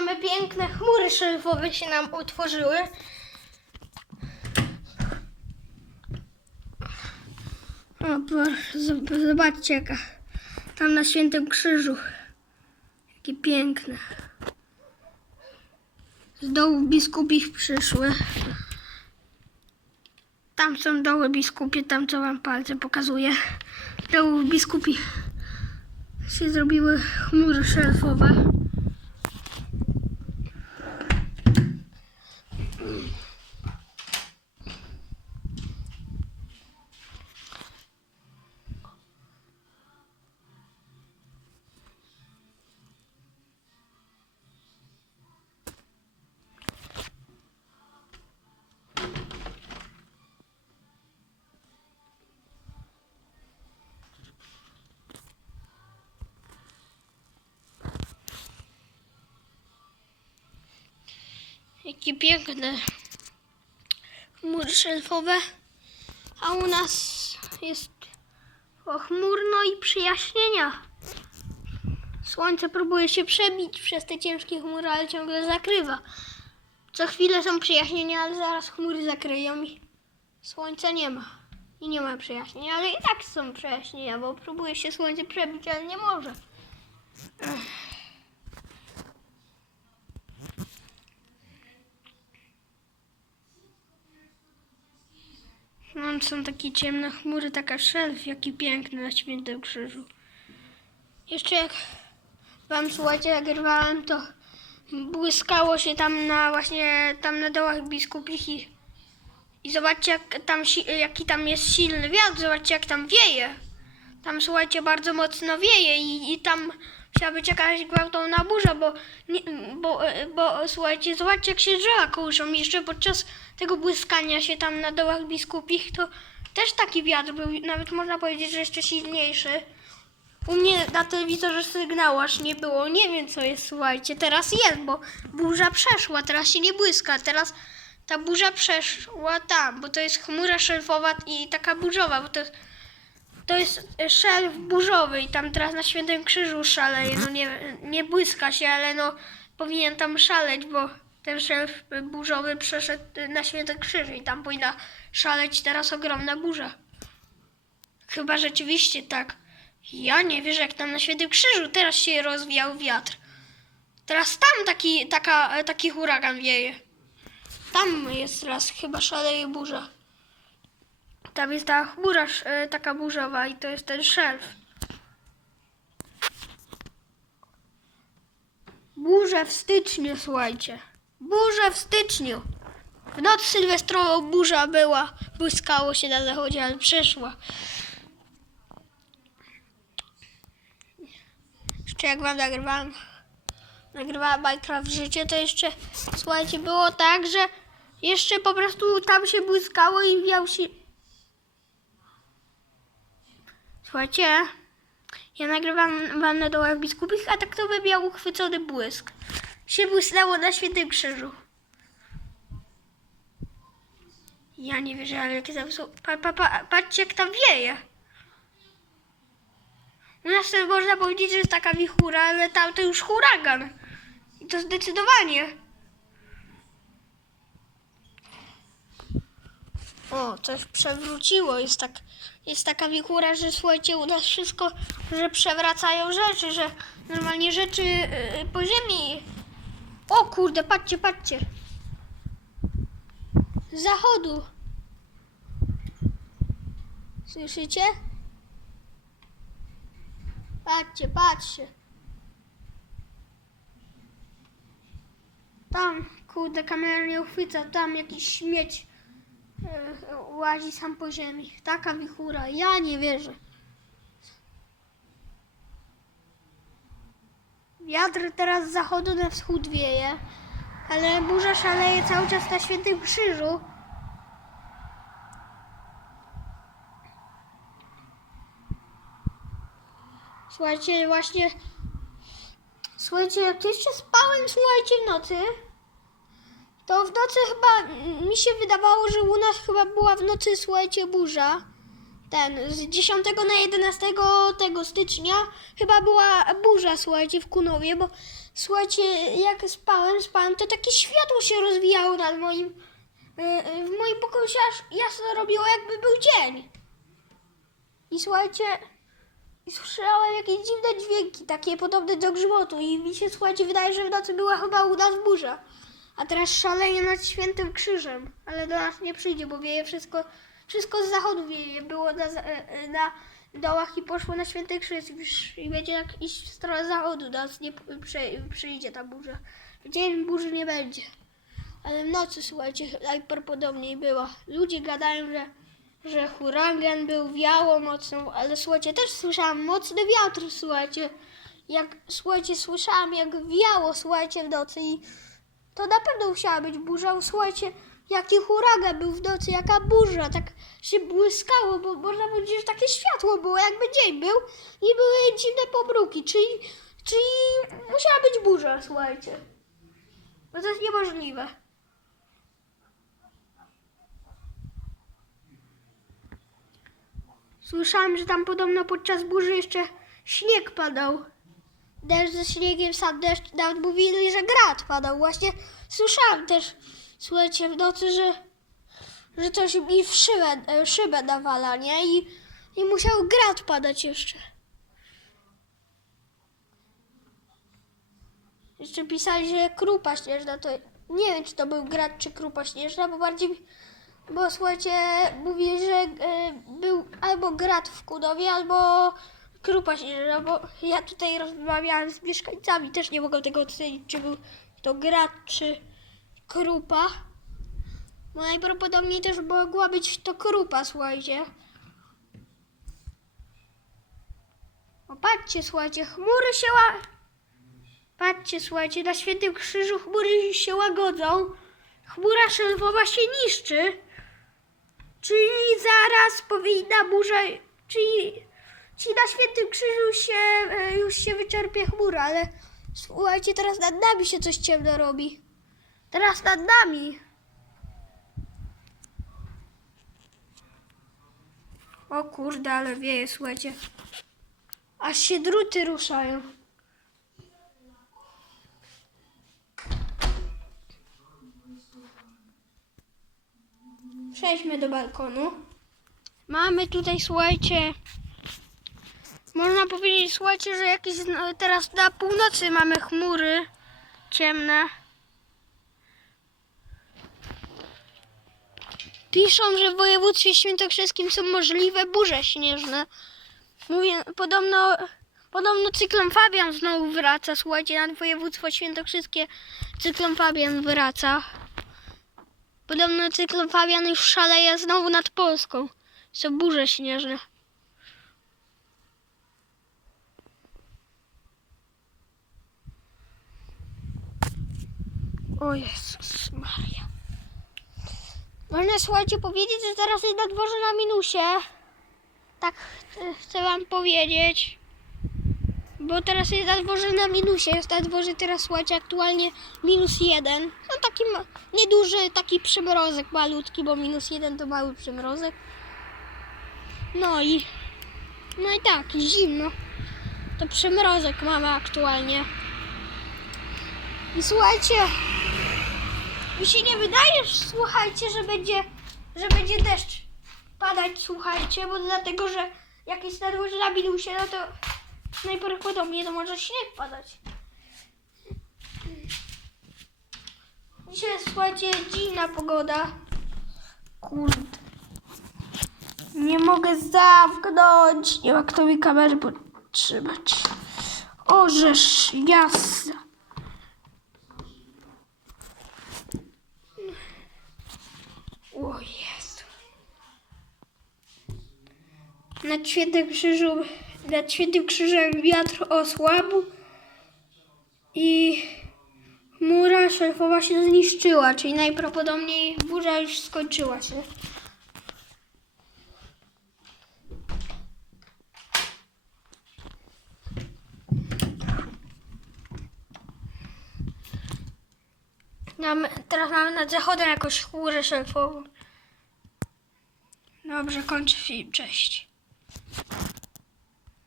mamy piękne chmury szelfowe się nam utworzyły. O, zobaczcie jaka. Tam na Świętym Krzyżu. Jakie piękne. Z dołu biskupich przyszły. Tam są doły biskupie, tam co wam palce pokazuję. Dołów biskupi się zrobiły chmury szelfowe. Jakie piękne chmury szelfowe. A u nas jest pochmurno i przyjaśnienia. Słońce próbuje się przebić przez te ciężkie chmury, ale ciągle zakrywa. Co chwilę są przyjaśnienia, ale zaraz chmury zakryją i słońca nie ma. I nie ma przyjaśnień, ale i tak są przejaśnienia, bo próbuje się słońce przebić, ale nie może. No, są takie ciemne chmury, taka szelf, jaki piękny na Świętym Krzyżu. Jeszcze jak wam słuchajcie, nagrywałem, to błyskało się tam na właśnie tam na dołach biskupich i, i zobaczcie jak tam, jaki tam jest silny wiatr, zobaczcie jak tam wieje. Tam słuchajcie, bardzo mocno wieje i, i tam musiała być jakaś gwałtowna burza, bo, nie, bo, e, bo słuchajcie, zobaczcie jak się drzewa kołyszą. Jeszcze podczas tego błyskania się tam na dołach biskupich, to też taki wiatr był, nawet można powiedzieć, że jeszcze silniejszy. U mnie na telewizorze sygnału aż nie było, nie wiem co jest, słuchajcie, teraz jest, bo burza przeszła, teraz się nie błyska, teraz ta burza przeszła tam, bo to jest chmura szelfowa i taka burzowa, bo to jest to jest szelf burzowy i tam teraz na Świętym Krzyżu szaleje. No nie, nie błyska się, ale no powinien tam szaleć, bo ten szelf burzowy przeszedł na Święty Krzyż i tam powinna szaleć teraz ogromna burza. Chyba rzeczywiście tak. Ja nie wierzę, jak tam na Świętym Krzyżu teraz się rozwijał wiatr. Teraz tam taki, taka, taki huragan wieje. Tam jest teraz chyba szaleje burza. Tam jest ta chmura e, taka burzowa i to jest ten szelf. Burze w styczniu, słuchajcie. Burze w styczniu. W noc sylwestrową burza była. Błyskało się na zachodzie, ale przeszła. Jeszcze jak wam nagrywałam, nagrywałam Minecraft życie, to jeszcze, słuchajcie, było tak, że jeszcze po prostu tam się błyskało i wiał się, Słuchajcie, ja nagrywam wam na dołach biskupich, a tak to wybiał uchwycony błysk. Się błysnęło na Świętym Krzyżu. Ja nie wierzę, ale jakie tam są... Pa, pa, pa, patrzcie, jak tam wieje. U nas to można powiedzieć, że jest taka wichura, ale tam to już huragan. I to zdecydowanie. O, coś przewróciło. Jest, tak, jest taka wichura, że słuchajcie, u nas wszystko, że przewracają rzeczy, że normalnie rzeczy yy, po ziemi. O kurde, patrzcie, patrzcie. Z zachodu. Słyszycie? Patrzcie, patrzcie. Tam, kurde, kamera nie uchwyca, tam jakiś śmieć łazi sam po ziemi. Taka wichura, ja nie wierzę. Wiatr teraz z zachodu na wschód wieje, ale burza szaleje cały czas na Świętym Krzyżu. Słuchajcie, właśnie... Słuchajcie, jak jeszcze spałem, słuchajcie, w nocy, to w nocy chyba mi się wydawało, że u nas chyba była w nocy, słuchajcie, burza. ten, z 10 na 11 tego stycznia chyba była burza, słuchajcie, w Kunowie, bo słuchajcie, jak spałem, spałem, to takie światło się rozwijało nad moim, y, y, w moim pokoju się aż jasno robiło, jakby był dzień. I słuchajcie, słyszałem jakieś dziwne dźwięki, takie podobne do grzmotu i mi się, słuchajcie, wydaje, że w nocy była chyba u nas burza. A teraz szaleje nad Świętym Krzyżem, ale do nas nie przyjdzie, bo wieje wszystko, wszystko z zachodu wieje. Było na, e, e, na dołach i poszło na Święty Krzyż i będzie jak iść w stronę zachodu, do nas nie przyjdzie ta burza. Dzień burzy nie będzie. Ale w nocy, słuchajcie, najprawdopodobniej była. Ludzie gadają, że, że huragan był, wiało mocno, ale słuchajcie, też słyszałam mocny wiatr, słuchajcie. Jak, słuchajcie, słyszałam jak wiało, słuchajcie, w nocy i to na pewno musiała być burza. Słuchajcie, jaki huragan był w nocy, jaka burza, tak się błyskało, bo można powiedzieć, że takie światło było, jakby dzień był i były dziwne pomruki, czyli, czyli musiała być burza, słuchajcie. Bo to jest niemożliwe. Słyszałam, że tam podobno podczas burzy jeszcze śnieg padał. Deszcz ze śniegiem, sam deszcz, nawet mówili, że grad padał. Właśnie słyszałam też, słuchajcie, w nocy, że, że coś mi w szybę, szybę nawala, nie? I, I musiał grad padać jeszcze. Jeszcze pisali, że krupa śnieżna to... Nie wiem, czy to był grad, czy krupa śnieżna, bo bardziej... Bo słuchajcie, mówili, że e, był albo grad w Kudowie, albo krupa śnieżna, bo ja tutaj rozmawiałam z mieszkańcami, też nie mogą tego ocenić, czy był to grad, czy krupa. Bo najprawdopodobniej też mogła być to krupa, słuchajcie. O, patrzcie, słuchajcie, chmury się ła... Patrzcie, słuchajcie, na Świętym Krzyżu chmury się łagodzą. Chmura szelfowa się niszczy. Czyli zaraz powinna burza... Czyli, czyli na Świętym Krzyżu się, e, już się wyczerpie chmura, ale słuchajcie, teraz nad nami się coś ciemno robi. Teraz nad nami. O kurde, ale wieje, słuchajcie. Aż się druty ruszają. Przejdźmy do balkonu. Mamy tutaj, słuchajcie, można powiedzieć, słuchajcie, że jakieś no, teraz na północy mamy chmury ciemne. Piszą, że w województwie świętokrzyskim są możliwe burze śnieżne. Mówię, podobno, podobno cyklon Fabian znowu wraca. Słuchajcie, nad województwo świętokrzyskie cyklon Fabian wraca. Podobno cyklon Fabian już szaleje znowu nad Polską. Są burze śnieżne. O Jezus Maria. Można słuchajcie powiedzieć, że teraz jest na dworze na minusie. Tak ch- chcę wam powiedzieć. Bo teraz jest na dworze na minusie. Jest na dworze teraz słuchajcie aktualnie minus jeden. No taki ma, nieduży, taki przymrozek malutki, bo minus jeden to mały przymrozek. No i no i tak, zimno. To przymrozek mamy aktualnie. I słuchajcie, mi się nie wydaje, słuchajcie, że będzie, że będzie deszcz padać, słuchajcie, bo dlatego, że jak jest na dworze na minusie, no to najprawdopodobniej to może śnieg padać. Dzisiaj słuchajcie, dziwna pogoda. Kurde. Nie mogę zamknąć. Nie ma kto mi kamery podtrzymać. Orzesz, jasna. O Jezu. Nad Świętym Krzyżu, nad Świętym Krzyżem wiatr osłabł i chmura szelfowa się zniszczyła, czyli najprawdopodobniej burza już skończyła się. Mamy, teraz mamy nad zachodem jakąś chmurę szelfową. Dobrze, kończę film. Cześć.